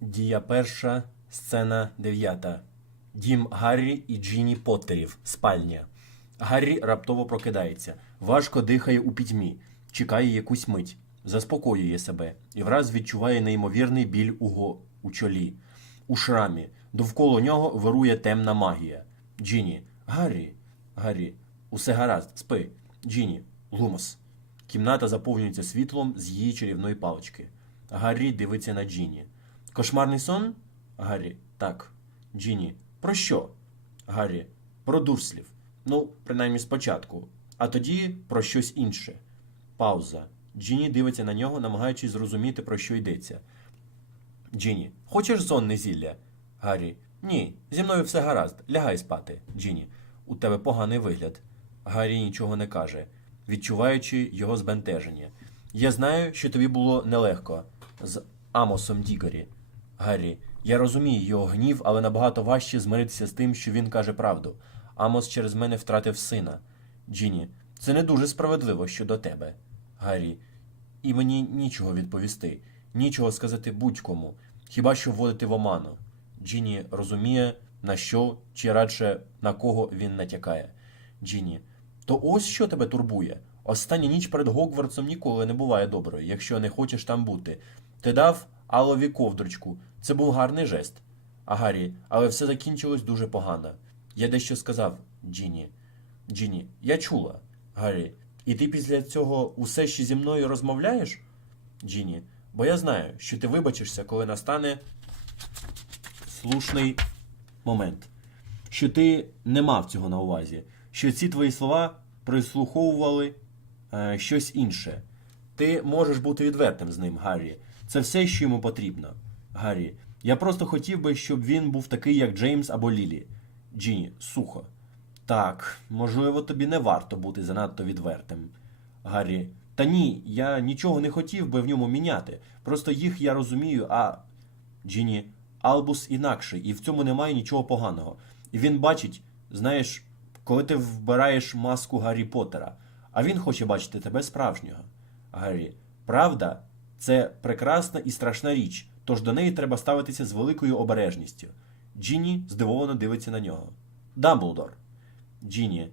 Дія перша, сцена дев'ята. Дім Гаррі і Джіні Поттерів. Спальня. Гаррі раптово прокидається, важко дихає у пітьмі, чекає якусь мить, заспокоює себе і враз відчуває неймовірний біль у, го... у чолі, у шрамі. Довкола нього вирує темна магія. Джіні. Гаррі. Гаррі. Усе гаразд, спи. Джіні. Лумос. Кімната заповнюється світлом з її чарівної палички. Гаррі дивиться на Джіні. Кошмарний сон? Гаррі. Так. Джіні. Про що? Гаррі. Про дурслів. Ну, принаймні спочатку. А тоді про щось інше. Пауза. Джіні дивиться на нього, намагаючись зрозуміти, про що йдеться. Джіні. Хочеш сонне зілля? Гаррі. Ні, зі мною все гаразд. Лягай спати. Джіні. У тебе поганий вигляд. Гаррі нічого не каже, відчуваючи його збентеження. Я знаю, що тобі було нелегко з Амосом Дігорі. Гаррі, я розумію його гнів, але набагато важче змиритися з тим, що він каже правду. Амос через мене втратив сина. Джіні, це не дуже справедливо щодо тебе. Гаррі, і мені нічого відповісти, нічого сказати будь-кому, хіба що вводити в оману. Джіні розуміє, на що чи радше на кого він натякає. Джіні, то ось що тебе турбує. Остання ніч перед Гогвартсом ніколи не буває доброю, якщо не хочеш там бути. Ти дав Алові ковдрочку. Це був гарний жест. А Гаррі, але все закінчилось дуже погано. Я дещо сказав, Джіні. Джіні, я чула. Гаррі, і ти після цього усе ще зі мною розмовляєш? Джіні, бо я знаю, що ти вибачишся, коли настане слушний момент. Що ти не мав цього на увазі, що ці твої слова прислуховували е, щось інше. Ти можеш бути відвертим з ним, Гаррі. Це все, що йому потрібно. Гаррі, я просто хотів би, щоб він був такий, як Джеймс або Лілі. Джіні, сухо. Так, можливо, тобі не варто бути занадто відвертим. Гаррі, та ні, я нічого не хотів би в ньому міняти. Просто їх я розумію, а. Джіні, Албус інакший, і в цьому немає нічого поганого. І він бачить, знаєш, коли ти вбираєш маску Гаррі Поттера, а він хоче бачити тебе справжнього. Гаррі, правда, це прекрасна і страшна річ, тож до неї треба ставитися з великою обережністю. Джіні здивовано дивиться на нього. Дамблдор. Джіні.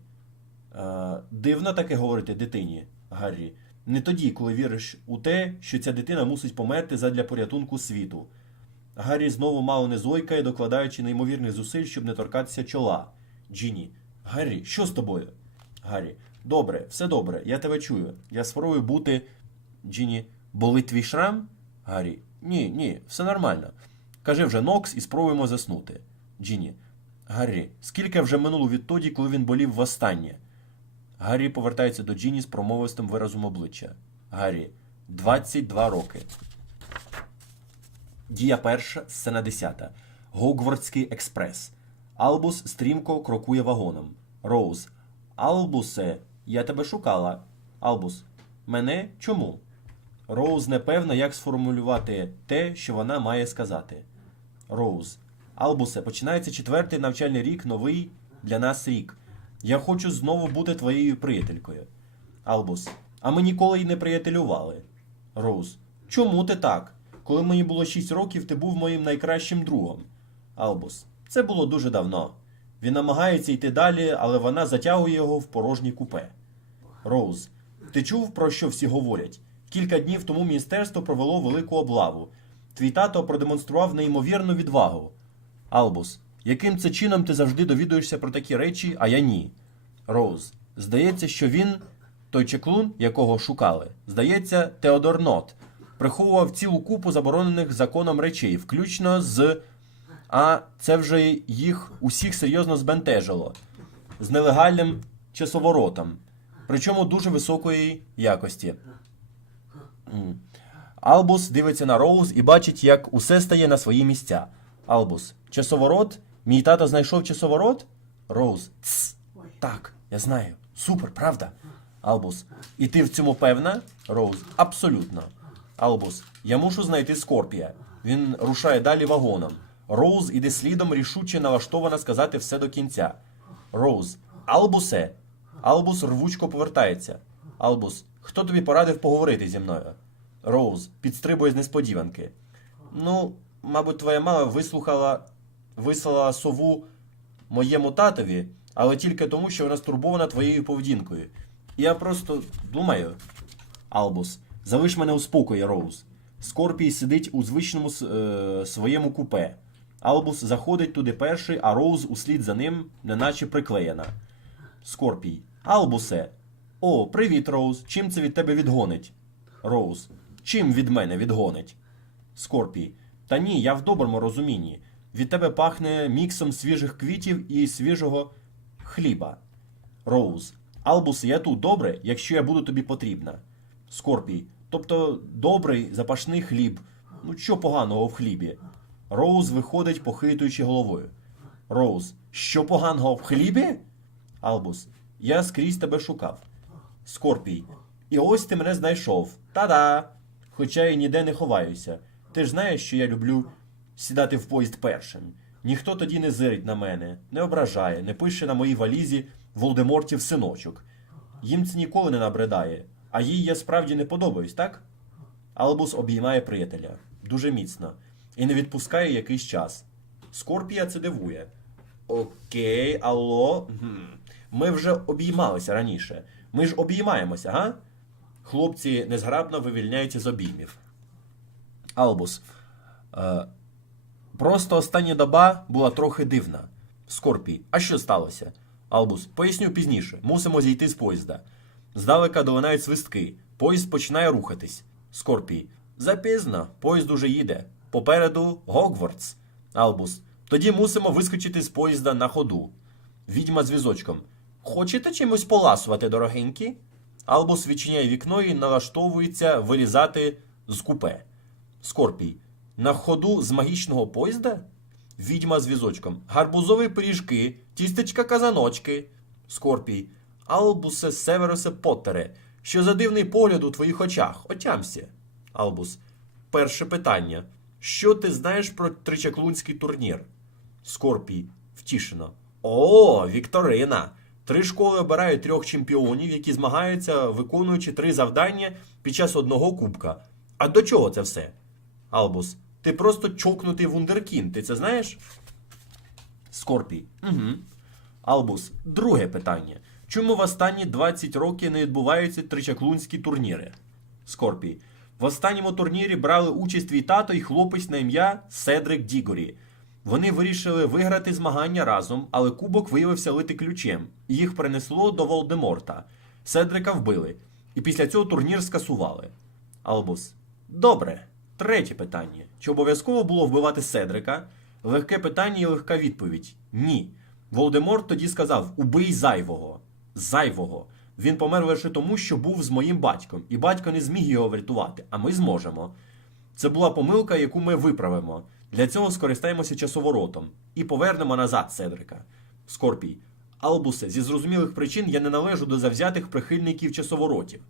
Е, дивно таке говорити дитині, Гаррі. Не тоді, коли віриш у те, що ця дитина мусить померти задля порятунку світу. Гаррі знову мало не зойкає, докладаючи неймовірних зусиль, щоб не торкатися чола. Джіні. Гаррі, що з тобою? Гаррі. Добре, все добре, я тебе чую. Я спробую бути. Джіні. Болить твій шрам? Гаррі. Ні, ні, все нормально. Кажи вже Нокс і спробуємо заснути. Джіні. Гаррі, скільки вже минуло відтоді, коли він болів востаннє? Гаррі повертається до Джіні з промовистим виразом обличчя. Гаррі, 22 роки. Дія перша, сцена десята. Гогвардський експрес. Албус стрімко крокує вагоном. Роуз. Албусе, я тебе шукала. Албус. Мене чому? Роуз непевна, як сформулювати те, що вона має сказати. Роуз. Албусе, починається четвертий навчальний рік, новий для нас рік. Я хочу знову бути твоєю приятелькою. Албус. А ми ніколи й не приятелювали. Роуз. Чому ти так? Коли мені було 6 років, ти був моїм найкращим другом. Албус. Це було дуже давно. Він намагається йти далі, але вона затягує його в порожнє купе. Роуз. Ти чув, про що всі говорять? Кілька днів тому міністерство провело велику облаву. Твій тато продемонстрував неймовірну відвагу. Албус. Яким це чином ти завжди довідуєшся про такі речі, а я ні? Роуз. Здається, що він, той чеклун, якого шукали, здається, Теодор Нот, приховував цілу купу заборонених законом речей, включно з. А це вже їх усіх серйозно збентежило. З нелегальним часоворотом. Причому дуже високої якості. Албус дивиться на Роуз і бачить, як усе стає на свої місця. Албус. Часоворот? Мій тато знайшов часоворот? Роуз. Тс. Так, я знаю. Супер, правда? Албус. І ти в цьому певна? Роуз. Абсолютно. Албус. Я мушу знайти Скорпія. Він рушає далі вагоном. Роуз іде слідом, рішуче налаштована сказати все до кінця. Роуз. Албусе. Албус рвучко повертається. Албус. Хто тобі порадив поговорити зі мною? Роуз підстрибує з несподіванки. Ну, мабуть, твоя мама вислухала, вислала сову моєму татові, але тільки тому, що вона стурбована твоєю поведінкою. Я просто думаю. Албус, залиш мене у спокої, Роуз. Скорпій сидить у звичному е, своєму купе. Албус заходить туди перший, а Роуз услід за ним, неначе приклеєна. Скорпій. Албусе. О, привіт, Роуз. Чим це від тебе відгонить? Роуз. Чим від мене відгонить? Скорпій. Та ні, я в доброму розумінні. Від тебе пахне міксом свіжих квітів і свіжого хліба. Роуз. Албус, я тут добре, якщо я буду тобі потрібна. Скорпій. Тобто добрий запашний хліб. Ну що поганого в хлібі? Роуз виходить, похитуючи головою. Роуз. Що поганого в хлібі? Албус. Я скрізь тебе шукав. Скорпій. І ось ти мене знайшов. Та-да! Хоча я ніде не ховаюся. Ти ж знаєш, що я люблю сідати в поїзд першим. Ніхто тоді не зирить на мене, не ображає, не пише на моїй валізі Волдемортів синочок. Їм це ніколи не набридає, а їй я справді не подобаюсь, так? Албус обіймає приятеля дуже міцно і не відпускає якийсь час. Скорпія це дивує. Окей, алло. Ми вже обіймалися раніше. Ми ж обіймаємося, га? Хлопці незграбно вивільняються з обіймів. Албус. Е, просто остання доба була трохи дивна. Скорпій. А що сталося? Албус. Поясню пізніше. Мусимо зійти з поїзда. Здалека долинають свистки. Поїзд починає рухатись. Скорпій. Запізно. Поїзд уже їде. Попереду Гогвартс. Албус. Тоді мусимо вискочити з поїзда на ходу. Відьма з візочком. Хочете чимось поласувати, дорогенькі? Албус відчиняє вікно і налаштовується вилізати з купе. Скорпій. На ходу з магічного поїзда? Відьма з візочком. Гарбузові пиріжки, тістечка казаночки. Скорпій. Албусе Северосе Поттере. Що за дивний погляд у твоїх очах? Отямся. Албус. Перше питання. Що ти знаєш про тричаклунський турнір? Скорпій. Втішено. О, Вікторина! Три школи обирають трьох чемпіонів, які змагаються, виконуючи три завдання під час одного кубка. А до чого це все? Албус. Ти просто чокнутий вундеркін, ти це знаєш? Скорпій. Угу. Албус. Друге питання. Чому в останні 20 років не відбуваються тричаклунські турніри? Скорпій. В останньому турнірі брали участь твій тато і хлопець на ім'я Седрик Дігорі. Вони вирішили виграти змагання разом, але кубок виявився лити ключем. Їх принесло до Волдеморта. Седрика вбили. І після цього турнір скасували. Албус. Добре. Третє питання. Чи обов'язково було вбивати Седрика? Легке питання і легка відповідь. Ні. Волдеморт тоді сказав: убий зайвого. Зайвого. Він помер лише тому, що був з моїм батьком, і батько не зміг його врятувати, а ми зможемо. Це була помилка, яку ми виправимо. Для цього скористаємося часоворотом і повернемо назад Седрика. Скорпій. Албусе, зі зрозумілих причин я не належу до завзятих прихильників часоворотів.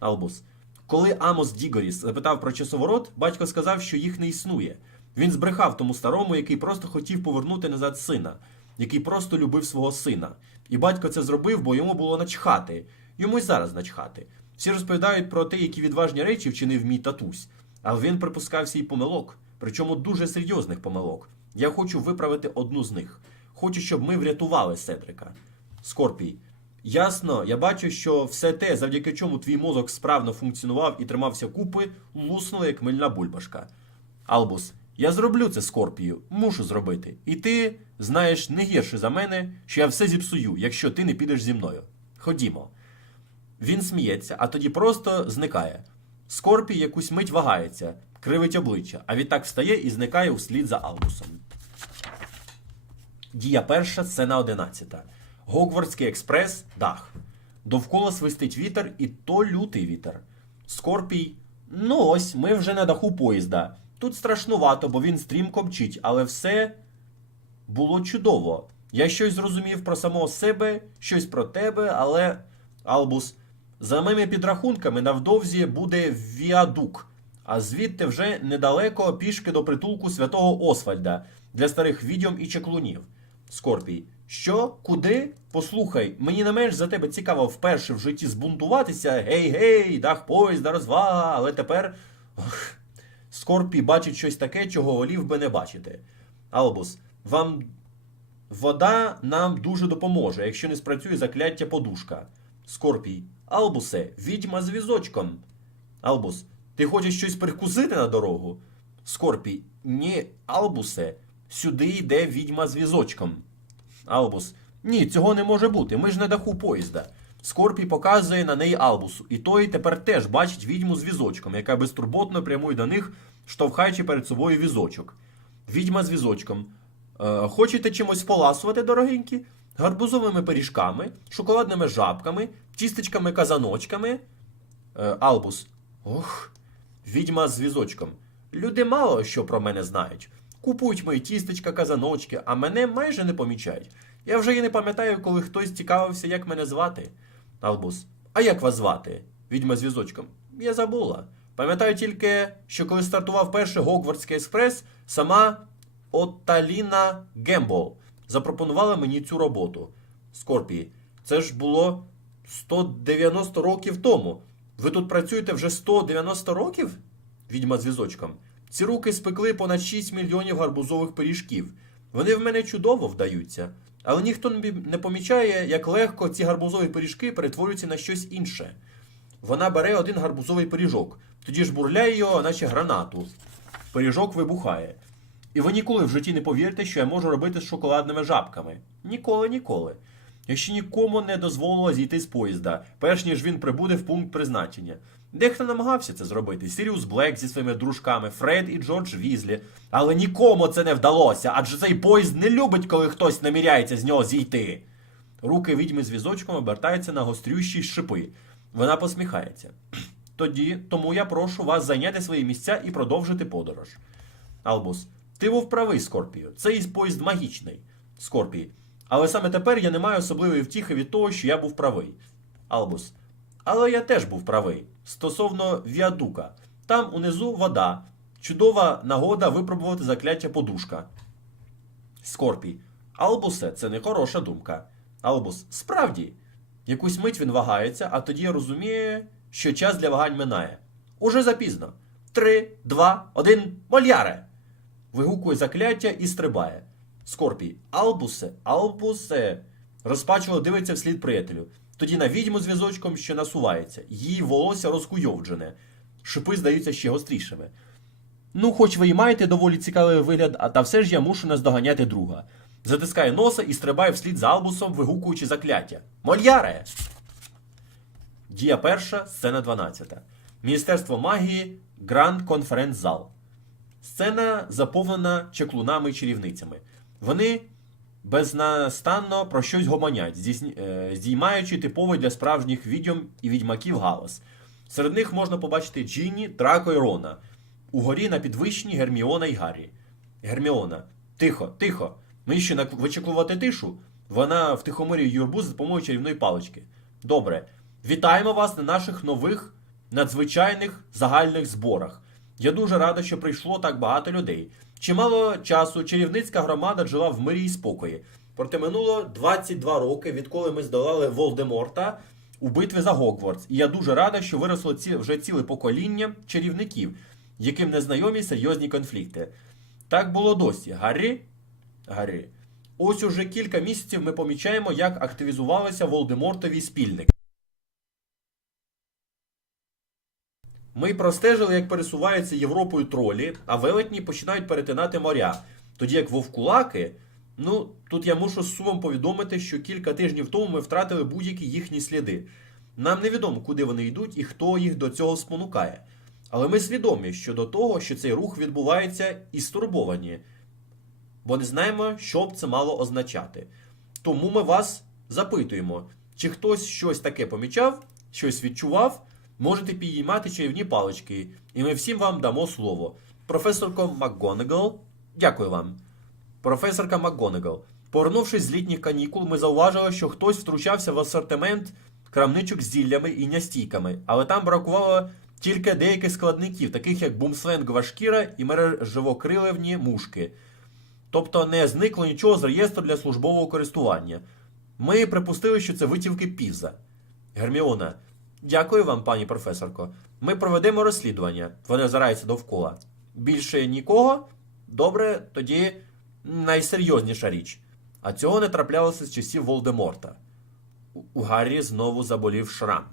Албус. Коли Амос Дігоріс запитав про часоворот, батько сказав, що їх не існує. Він збрехав тому старому, який просто хотів повернути назад сина, який просто любив свого сина. І батько це зробив, бо йому було начхати. Йому й зараз начхати. Всі розповідають про те, які відважні речі вчинив мій татусь. Але він припускався і помилок, причому дуже серйозних помилок. Я хочу виправити одну з них. Хочу, щоб ми врятували Седрика. Скорпій. Ясно, я бачу, що все те, завдяки чому твій мозок справно функціонував і тримався купи, луснуло як мильна бульбашка. Албус, я зроблю це Скорпію, мушу зробити. І ти знаєш не гірше за мене, що я все зіпсую, якщо ти не підеш зі мною. Ходімо. Він сміється, а тоді просто зникає. Скорпій якусь мить вагається, кривить обличчя, а відтак встає і зникає услід за Албусом. Дія перша, сцена одинадцята. Гогвардський експрес, дах. Довкола свистить вітер, і то лютий вітер. Скорпій. Ну ось, ми вже на даху поїзда. Тут страшнувато, бо він стрімко мчить, але все було чудово. Я щось зрозумів про самого себе, щось про тебе, але. Албус. За моїми підрахунками, навдовзі буде віадук, а звідти вже недалеко пішки до притулку святого Освальда для старих відьом і чеклунів. Скорпій. Що? Куди? Послухай, мені не менш за тебе цікаво вперше в житті збунтуватися. Гей, гей, дах поїзда, розвага, але тепер. Ох. Скорпій бачить щось таке, чого волів би не бачити. Албус, вам вода нам дуже допоможе, якщо не спрацює закляття подушка. Скорпій. Албусе, відьма з візочком. Албус, ти хочеш щось прикусити на дорогу? Скорпій. Ні, Албусе, сюди йде відьма з візочком. Албус. Ні, цього не може бути. Ми ж на даху поїзда. Скорпій показує на неї Албусу, і той тепер теж бачить відьму з візочком, яка безтурботно прямує до них, штовхаючи перед собою візочок. Відьма з візочком. Е, хочете чимось поласувати, дорогенькі? Гарбузовими пиріжками, шоколадними жабками, тістечками казаночками. Е, Албус. Ох, відьма з візочком. Люди мало що про мене знають. Купують мої тістечка, казаночки, а мене майже не помічають. Я вже і не пам'ятаю, коли хтось цікавився, як мене звати. Албус. А як вас звати? Відьма з візочком. Я забула. Пам'ятаю тільки, що коли стартував перший Гогвардський експрес, сама Оталіна Гембол запропонувала мені цю роботу. Скорпії, це ж було 190 років тому. Ви тут працюєте вже 190 років? Відьма з візочком. Ці руки спекли понад 6 мільйонів гарбузових пиріжків. Вони в мене чудово вдаються. Але ніхто не помічає, як легко ці гарбузові пиріжки перетворюються на щось інше. Вона бере один гарбузовий пиріжок, тоді ж бурляє його, наче гранату. Пиріжок вибухає. І ви ніколи в житті не повірите, що я можу робити з шоколадними жабками. Ніколи, ніколи. Я ще нікому не дозволила зійти з поїзда, перш ніж він прибуде в пункт призначення. Дехто намагався це зробити. Сіріус Блек зі своїми дружками, Фред і Джордж Візлі. Але нікому це не вдалося, адже цей поїзд не любить, коли хтось наміряється з нього зійти. Руки відьми з візочком обертаються на гострющі шипи. Вона посміхається. Тоді, тому я прошу вас зайняти свої місця і продовжити подорож. Албус, ти був правий, Скорпію. Цей поїзд магічний. Скорпій. Але саме тепер я не маю особливої втіхи від того, що я був правий. Албус. Але я теж був правий. Стосовно віадука. Там унизу вода. Чудова нагода випробувати закляття подушка. Скорпій. Албусе, це не хороша думка. Албус, справді. Якусь мить він вагається, а тоді розуміє, що час для вагань минає. Уже запізно. Три, два, один, мольяре! Вигукує закляття і стрибає. Скорпій. Албусе, Албусе. Розпачливо дивиться вслід приятелю. Тоді на відьму з візочком, що насувається. Її волосся розкуйовджене. Шипи здаються ще гострішими. Ну, хоч ви і маєте доволі цікавий вигляд, а та все ж я мушу наздоганяти друга. Затискає носа і стрибає вслід за Албусом, вигукуючи закляття. Мольяре! Дія перша, сцена 12. Міністерство магії, Гранд конференц-зал. Сцена заповнена чеклунами і чарівницями. Вони безнастанно про щось гомонять, е, здіймаючи типовий для справжніх відьом і відьмаків галас. Серед них можна побачити Джіні, Драко і Рона. Угорі на підвищенні Герміона і Гаррі. Герміона. Тихо, тихо. Ми ще вичеклувати тишу. Вона втихомирює юрбу за допомогою чарівної палички. Добре. Вітаємо вас на наших нових надзвичайних загальних зборах. Я дуже рада, що прийшло так багато людей. Чимало часу чарівницька громада жила в мирі і спокої. Проте минуло 22 роки, відколи ми здолали Волдеморта у битві за Гогвардс. І я дуже рада, що виросло ці, вже ціле покоління чарівників, яким не знайомі серйозні конфлікти. Так було досі. Гаррі? Гаррі. Ось уже кілька місяців ми помічаємо, як активізувалися Волдемортові спільники. Ми простежили, як пересуваються Європою тролі, а велетні починають перетинати моря. Тоді як вовкулаки, ну тут я мушу з сумом повідомити, що кілька тижнів тому ми втратили будь-які їхні сліди. Нам невідомо, куди вони йдуть і хто їх до цього спонукає. Але ми свідомі щодо того, що цей рух відбувається і стурбовані, бо не знаємо, що б це мало означати. Тому ми вас запитуємо, чи хтось щось таке помічав, щось відчував, можете підіймати чарівні палички, і ми всім вам дамо слово. Професорко МакГонагал, дякую вам. Професорка МакГонагал. Повернувшись з літніх канікул, ми зауважили, що хтось втручався в асортимент крамничок з зіллями і нястійками, але там бракувало тільки деяких складників, таких як бумсленгова шкіра і мережевокриливні мушки. Тобто не зникло нічого з реєстру для службового користування. Ми припустили, що це витівки Півза. Герміона. Дякую вам, пані професорко. Ми проведемо розслідування. Вони озираються довкола. Більше нікого? Добре, тоді найсерйозніша річ. А цього не траплялося з часів Волдеморта. У- Гаррі знову заболів шрам.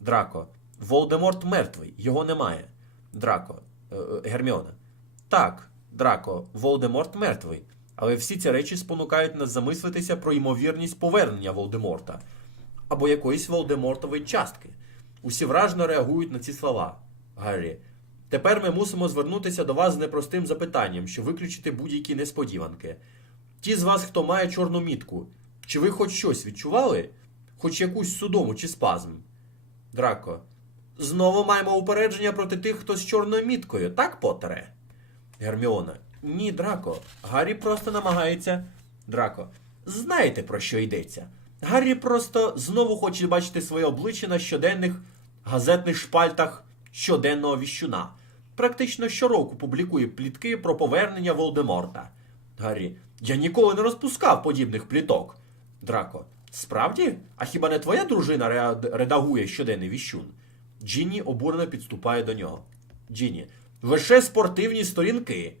Драко. Волдеморт мертвий, його немає. Драко. Е, е, Герміона. Так, Драко, Волдеморт мертвий. Але всі ці речі спонукають нас замислитися про ймовірність повернення Волдеморта або якоїсь Волдемортової частки. Усі вражно реагують на ці слова. Гаррі. Тепер ми мусимо звернутися до вас з непростим запитанням, щоб виключити будь-які несподіванки. Ті з вас, хто має чорну мітку, чи ви хоч щось відчували? Хоч якусь судому чи спазм? Драко. Знову маємо упередження проти тих, хто з чорною міткою, так, Потере? Герміона. Ні, Драко. Гаррі просто намагається. Драко. Знаєте, про що йдеться? Гаррі просто знову хоче бачити своє обличчя на щоденних газетних шпальтах щоденного віщуна. Практично щороку публікує плітки про повернення Волдеморта. Гаррі. Я ніколи не розпускав подібних пліток. Драко. Справді? А хіба не твоя дружина ре- редагує щоденний віщун? Джінні обурено підступає до нього. Джінні. Лише спортивні сторінки.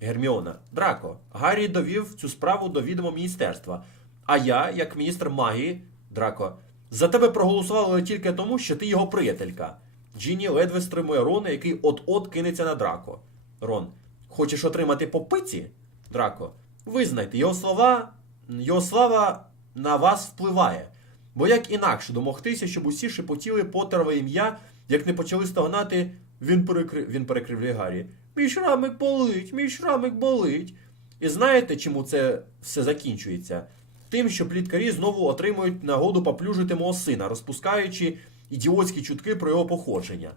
Герміона. Драко. Гаррі довів цю справу до відома міністерства. А я, як міністр магії, Драко, за тебе проголосували тільки тому, що ти його приятелька. Джінні ледве стримує Рона, який от-от кинеться на Драко. Рон. Хочеш отримати по пиці? Драко. Визнайте, його слова, його слава на вас впливає. Бо як інакше домогтися, щоб усі шепотіли Поттерове ім'я, як не почали стогнати, він, перекри... він перекривлює Гаррі. Мій шрамик болить, мій шрамик болить. І знаєте, чому це все закінчується? Тим, що пліткарі знову отримують нагоду поплюжити мого сина, розпускаючи ідіотські чутки про його походження.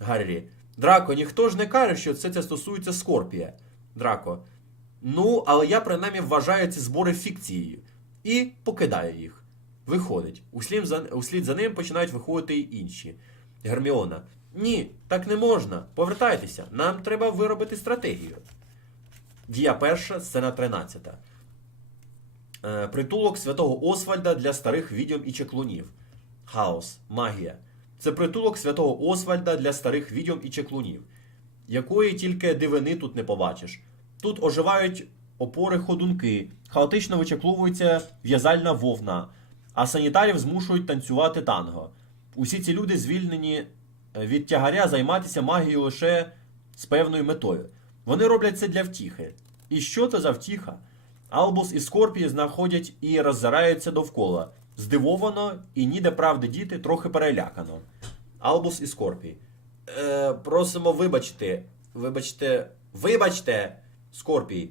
Гаррі. Драко, ніхто ж не каже, що це, це стосується Скорпія. Драко. Ну, але я принаймні вважаю ці збори фікцією. І покидаю їх. Виходить. Услід за, услід за ним починають виходити й інші. Герміона. Ні, так не можна. Повертайтеся. Нам треба виробити стратегію. Дія перша, сцена 13. Е, притулок святого Освальда для старих відьом і чеклунів. Хаос, магія. Це притулок святого Освальда для старих відьом і чеклунів. Якої тільки дивини тут не побачиш. Тут оживають опори ходунки, хаотично вичекловується в'язальна вовна, а санітарів змушують танцювати танго. Усі ці люди звільнені е, від тягаря займатися магією лише з певною метою. Вони роблять це для втіхи. І що це за втіха? Албус і Скорпії знаходять і роззираються довкола. Здивовано і ніде правди діти трохи перелякано. Албус і Скорпій. Е, просимо вибачте. Вибачте. Вибачте! Скорпій.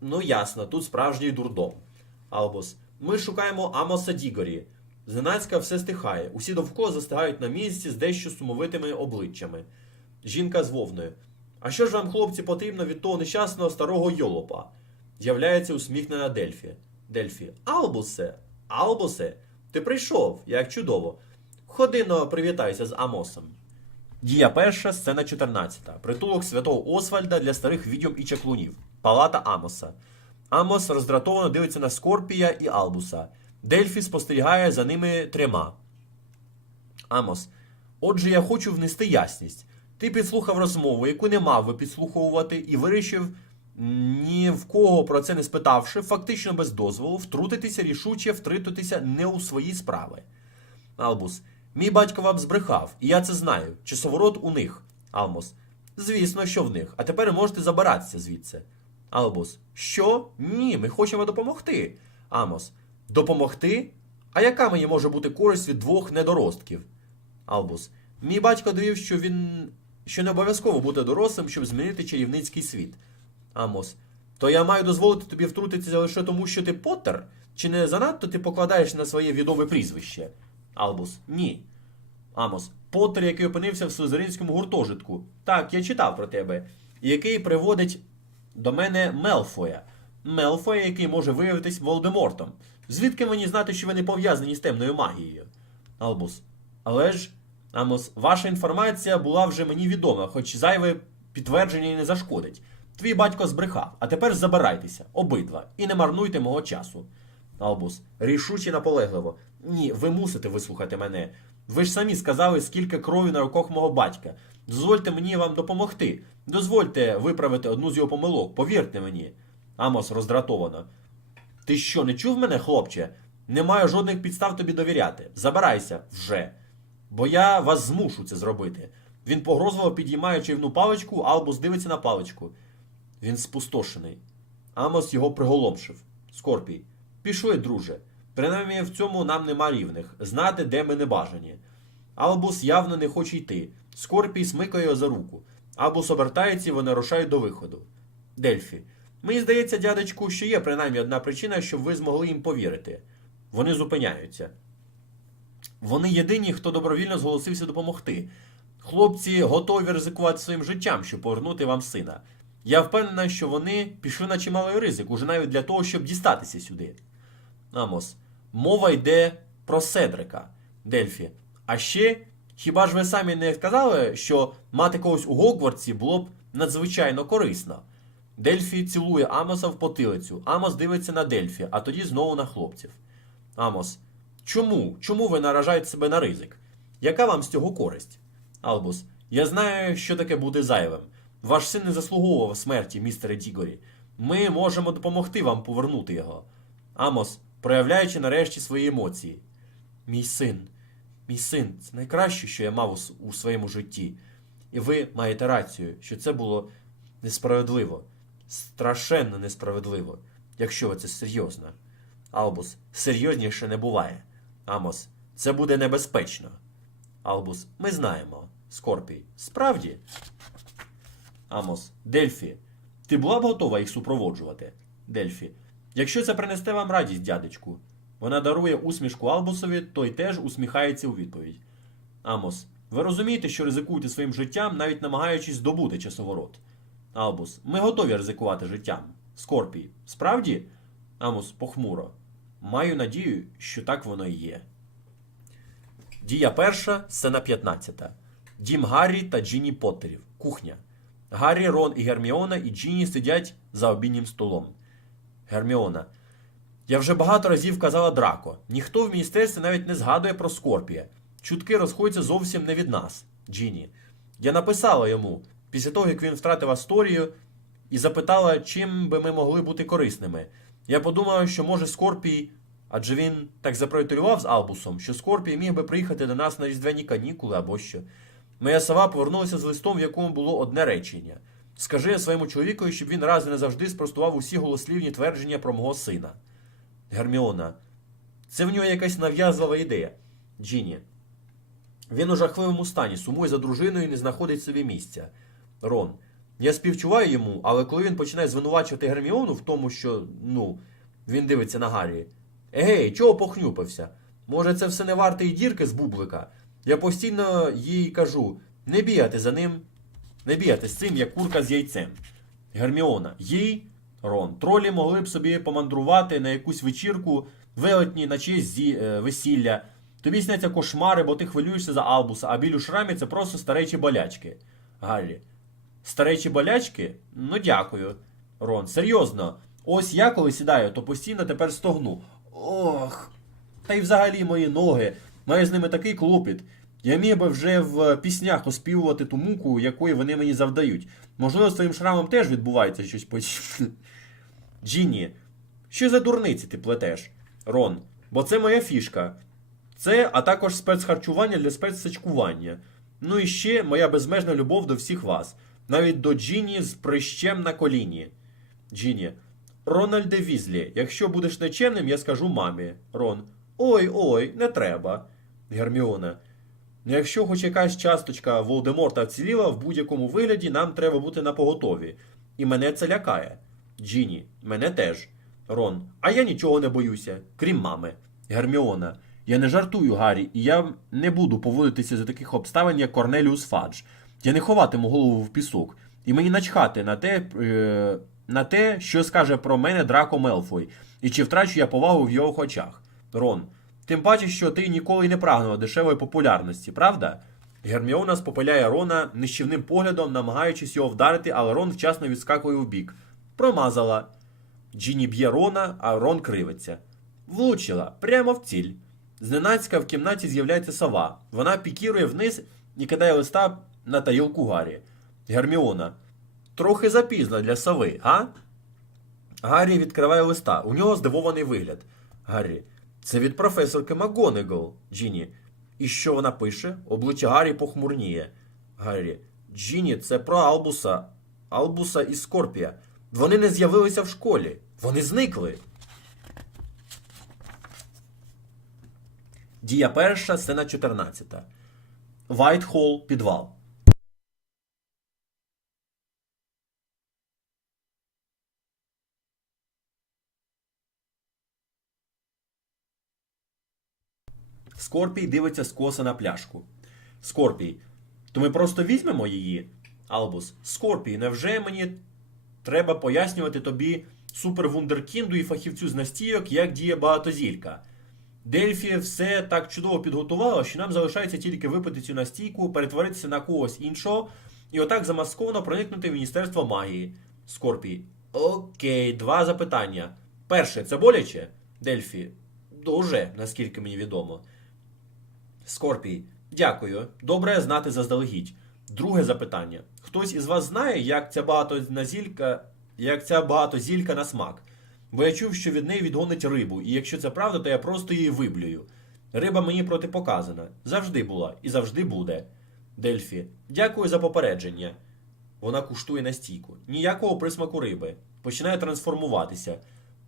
Ну ясно, тут справжній дурдом. Албус. Ми шукаємо Амоса Дігорі. Зненацька все стихає. Усі довкола застигають на місці з дещо сумовитими обличчями. Жінка з вовною. А що ж вам, хлопці, потрібно від того нещасного старого йолопа? З'являється усміхнена Дельфі. Дельфі. Албусе, Албусе, ти прийшов, як чудово. Ходи но привітайся з Амосом. Дія перша, сцена 14. Притулок святого Освальда для старих відьом і чаклунів. Палата Амоса. Амос роздратовано дивиться на Скорпія і Албуса. Дельфі спостерігає за ними трьома. Амос. Отже, я хочу внести ясність. Ти підслухав розмову, яку не мав би підслуховувати, і вирішив, ні в кого про це не спитавши, фактично без дозволу, втрутитися рішуче, втрититися не у свої справи. Албус. Мій батько вам збрехав, і я це знаю. Часоворот у них. Алмос. Звісно, що в них. А тепер можете забиратися звідси. Албус. Що? Ні, ми хочемо допомогти. Амос. Допомогти? А яка мені може бути користь від двох недоростків? Албус. Мій батько довів, що він. що не обов'язково бути дорослим, щоб змінити чарівницький світ. Амос. То я маю дозволити тобі втрутитися лише тому, що ти Поттер? Чи не занадто ти покладаєш на своє відове прізвище? Албус. Ні. Амос. Поттер, який опинився в слизеринському гуртожитку. Так, я читав про тебе. Який приводить до мене Мелфоя. Мелфоя, який може виявитись Волдемортом. Звідки мені знати, що ви не пов'язані з темною магією? Албус. Але ж, Амос, ваша інформація була вже мені відома, хоч зайве підтвердження і не зашкодить. Твій батько збрехав, а тепер забирайтеся, обидва, і не марнуйте мого часу. Албус, рішуче наполегливо. Ні, ви мусите вислухати мене. Ви ж самі сказали, скільки крові на руках мого батька. Дозвольте мені вам допомогти. Дозвольте виправити одну з його помилок, повірте мені. Амос роздратовано. Ти що, не чув мене, хлопче? Не маю жодних підстав тобі довіряти. Забирайся вже. Бо я вас змушу це зробити. Він погрозливо підіймає чайну паличку, Албус дивиться на паличку. Він спустошений. Амос його приголомшив. Скорпій. Пішли, друже. Принаймні в цьому нам нема рівних. Знати, де ми не бажані. Албус явно не хоче йти. Скорпій смикає його за руку. Албус обертається і вони рушають до виходу. Дельфі. Мені здається, дядечку, що є принаймні одна причина, щоб ви змогли їм повірити. Вони зупиняються. Вони єдині, хто добровільно зголосився допомогти. Хлопці готові ризикувати своїм життям, щоб повернути вам сина. Я впевнена, що вони пішли на чималий ризик, уже навіть для того, щоб дістатися сюди. Амос. Мова йде про Седрика. Дельфі. А ще, хіба ж ви самі не сказали, що мати когось у Гогвартсі було б надзвичайно корисно? Дельфі цілує Амоса в потилицю. Амос дивиться на Дельфі, а тоді знову на хлопців. Амос. Чому? Чому ви наражаєте себе на ризик? Яка вам з цього користь? Албус. Я знаю, що таке буде зайвим. Ваш син не заслуговував смерті, містере Дігорі. Ми можемо допомогти вам повернути його. Амос, проявляючи нарешті свої емоції. Мій син, мій син, це найкраще, що я мав у, своєму житті. І ви маєте рацію, що це було несправедливо, страшенно несправедливо, якщо це серйозно. Албус, серйозніше не буває. Амос, це буде небезпечно. Албус, ми знаємо. Скорпій, справді. Амос, Дельфі, ти була б готова їх супроводжувати? Дельфі, якщо це принесте вам радість, дядечку. Вона дарує усмішку Албусові, той теж усміхається у відповідь. Амос, ви розумієте, що ризикуєте своїм життям, навіть намагаючись здобути часоворот. Албус, ми готові ризикувати життям. Скорпій, справді? Амос, похмуро. Маю надію, що так воно і є. Дія перша, сцена 15. Дім Гаррі та Джіні Поттерів. Кухня. Гаррі, Рон і Герміона і Джіні сидять за обіднім столом. Герміона. Я вже багато разів казала Драко. Ніхто в міністерстві навіть не згадує про Скорпія. Чутки розходяться зовсім не від нас. Джіні. Я написала йому після того, як він втратив Асторію, і запитала, чим би ми могли бути корисними. Я подумала, що може Скорпій, адже він так запроєктував з Албусом, що Скорпій міг би приїхати до нас на різдвяні канікули або що. Моя сова повернулася з листом, в якому було одне речення. Скажи своєму чоловікові, щоб він раз і назавжди спростував усі голослівні твердження про мого сина. Герміона. Це в нього якась нав'язлива ідея. Джіні. Він у жахливому стані, сумує за дружиною і не знаходить собі місця. Рон. Я співчуваю йому, але коли він починає звинувачувати Герміону в тому, що, ну, він дивиться на Гаррі. Егей, чого похнюпився? Може, це все не варте і дірки з бублика? Я постійно їй кажу: не бігати за ним, не бігати з цим, як курка з яйцем. Герміона, їй, Рон, тролі могли б собі помандрувати на якусь вечірку, велетні, на чиєсь зі, е, весілля. Тобі сняться кошмари, бо ти хвилюєшся за Албуса, а біль у шрамі це просто старечі болячки. Гаррі. Старечі болячки? Ну дякую. Рон, серйозно. Ось я коли сідаю, то постійно тепер стогну. Ох. Та й взагалі мої ноги. Маю з ними такий клопіт. Я міг би вже в піснях оспівувати ту муку, якої вони мені завдають. Можливо, з твоїм шрамом теж відбувається щось подібне. Джінні, що за дурниці ти плетеш? Рон, бо це моя фішка. Це, а також спецхарчування для спецсачкування. Ну і ще моя безмежна любов до всіх вас. Навіть до Джіні з прищем на коліні. Джіні. Рональде Візлі, якщо будеш нечемним, я скажу мамі. Рон. Ой ой, не треба. Герміона. Ну, якщо хоч якась часточка Волдеморта вціліла, в будь-якому вигляді нам треба бути на поготові. І мене це лякає. Джіні, мене теж. Рон. А я нічого не боюся, крім мами. Герміона. Я не жартую, Гаррі, і я не буду поводитися за таких обставин, як Корнеліус Фадж. Я не ховатиму голову в пісок. І мені начхати на те, е, на те, що скаже про мене Драко Мелфой, і чи втрачу я повагу в його очах. Рон. Тим паче, що ти ніколи не прагнула дешевої популярності, правда? Герміона спопиляє Рона нищівним поглядом, намагаючись його вдарити, але Рон вчасно відскакує у бік. Промазала. Джіні б'є Рона, а Рон кривиться. Влучила прямо в ціль. Зненацька в кімнаті з'являється сова. Вона пікірує вниз і кидає листа на тарілку Гаррі. Герміона. Трохи запізно для сови, а? Гаррі відкриває листа. У нього здивований вигляд. Гаррі. Це від професорки МакГонагал. Джіні. І що вона пише? Обличчя Гаррі похмурніє. Гаррі. Джіні, це про Албуса. Албуса і Скорпія. Вони не з'явилися в школі. Вони зникли. Дія перша, сцена 14. Вайтхолл, підвал. Скорпій дивиться скоса на пляшку. Скорпій. То ми просто візьмемо її? Албус. Скорпій, невже мені треба пояснювати тобі супервундеркінду і фахівцю з настійок, як діє багатозілька? Дельфі все так чудово підготувала, що нам залишається тільки випити цю настійку, перетворитися на когось іншого і отак замасковано проникнути в Міністерство магії. Скорпій. Окей, два запитання. Перше, це боляче? Дельфі. Дуже, наскільки мені відомо. Скорпій. Дякую. Добре знати заздалегідь. Друге запитання. Хтось із вас знає, як ця багатозілька, як ця багатозілька на смак? Бо я чув, що від неї відгонить рибу, і якщо це правда, то я просто її виблюю. Риба мені протипоказана. Завжди була і завжди буде. Дельфі. Дякую за попередження. Вона куштує настійку. Ніякого присмаку риби. Починає трансформуватися.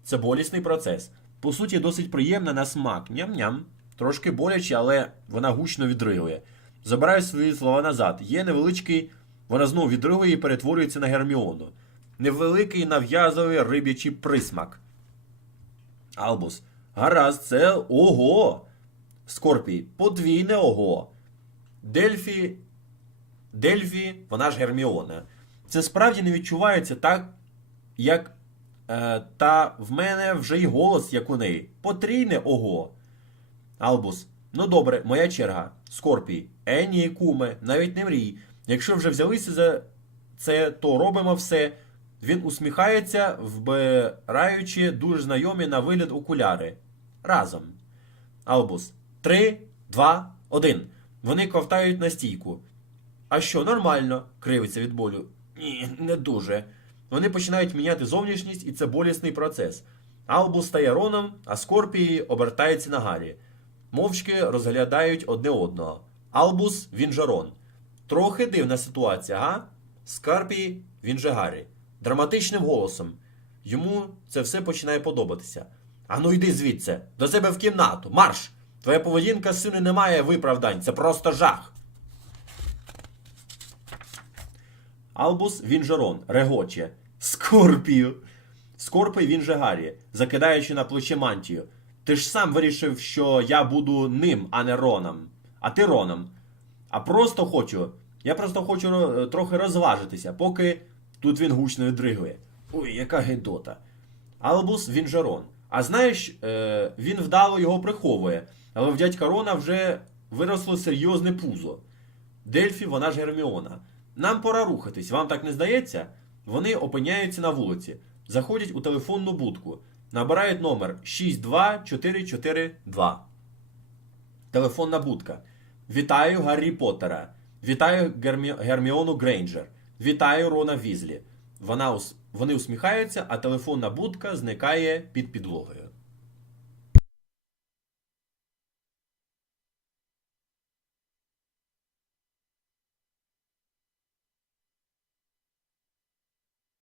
Це болісний процес. По суті, досить приємна на смак. Ням-ням. Трошки боляче, але вона гучно відригує. Забираю свої слова назад. Є невеличкий. Вона знову відригує і перетворюється на Герміону. Невеликий нав'язовий риб'ячий присмак. Албус. Гаразд, це ого. Скорпій. Подвійне ого. Дельфі. Дельфі, вона ж Герміона. Це справді не відчувається так, як. Е, та в мене вже й голос, як у неї. Потрійне ого. Албус. Ну добре, моя черга. Скорпій. Е, ні, куме, навіть не мрій. Якщо вже взялися за це, то робимо все. Він усміхається, вбираючи дуже знайомі на вигляд окуляри. Разом. Албус. Три, два, один. Вони ковтають на стійку. А що, нормально? кривиться від болю. Ні, не дуже. Вони починають міняти зовнішність, і це болісний процес. Албус стає Роном, а Скорпії обертається на Гаррі. Мовчки розглядають одне одного. Албус він же Рон. Трохи дивна ситуація, га? Скарпій він же Гаррі. Драматичним голосом. Йому це все починає подобатися. Ану йди звідси, до себе в кімнату, марш! Твоя поведінка сину не має виправдань, це просто жах. Албус він же Рон, регоче. Скорпію. Скорпій він же Гаррі, закидаючи на плече мантію. Ти ж сам вирішив, що я буду ним, а не Роном. А ти Роном. А просто хочу. Я просто хочу трохи розважитися, поки тут він гучно відригує. Ой, яка гидота. Албус він же Рон. А знаєш, е, він вдало його приховує, але в дядька Рона вже виросло серйозне пузо. Дельфі, вона ж Герміона. Нам пора рухатись, вам так не здається? Вони опиняються на вулиці, заходять у телефонну будку, набирають номер 62442. Телефонна будка. Вітаю Гаррі Поттера. Вітаю Гермі... Герміону Грейнджер. Вітаю Рона Візлі. Вона ус... Вони усміхаються, а телефонна будка зникає під підлогою.